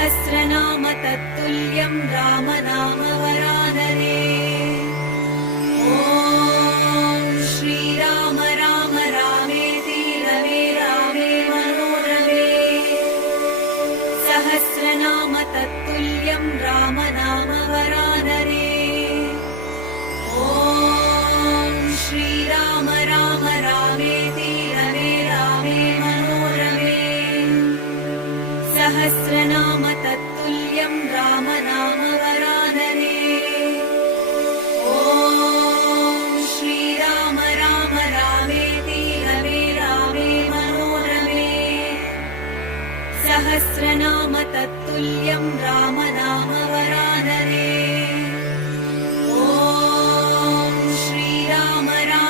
सहस्रनाम तत्तुल्यं रामनाम वरानने। ॐ श्रीराम राम रामेति रमे रामे मनोरमे। सहस्रनाम तत्तुल्यं रामनाम वरानने। ॐ श्रीराम राम रामेति रमे रामे मनोरमे। सहस्रनाम तत्तुल्यं रामनाम वरानने। ॐ श्रीराम राम रामेति रमे रामे मनोरमे। सहस्रनाम तत्तुल्यं रामनाम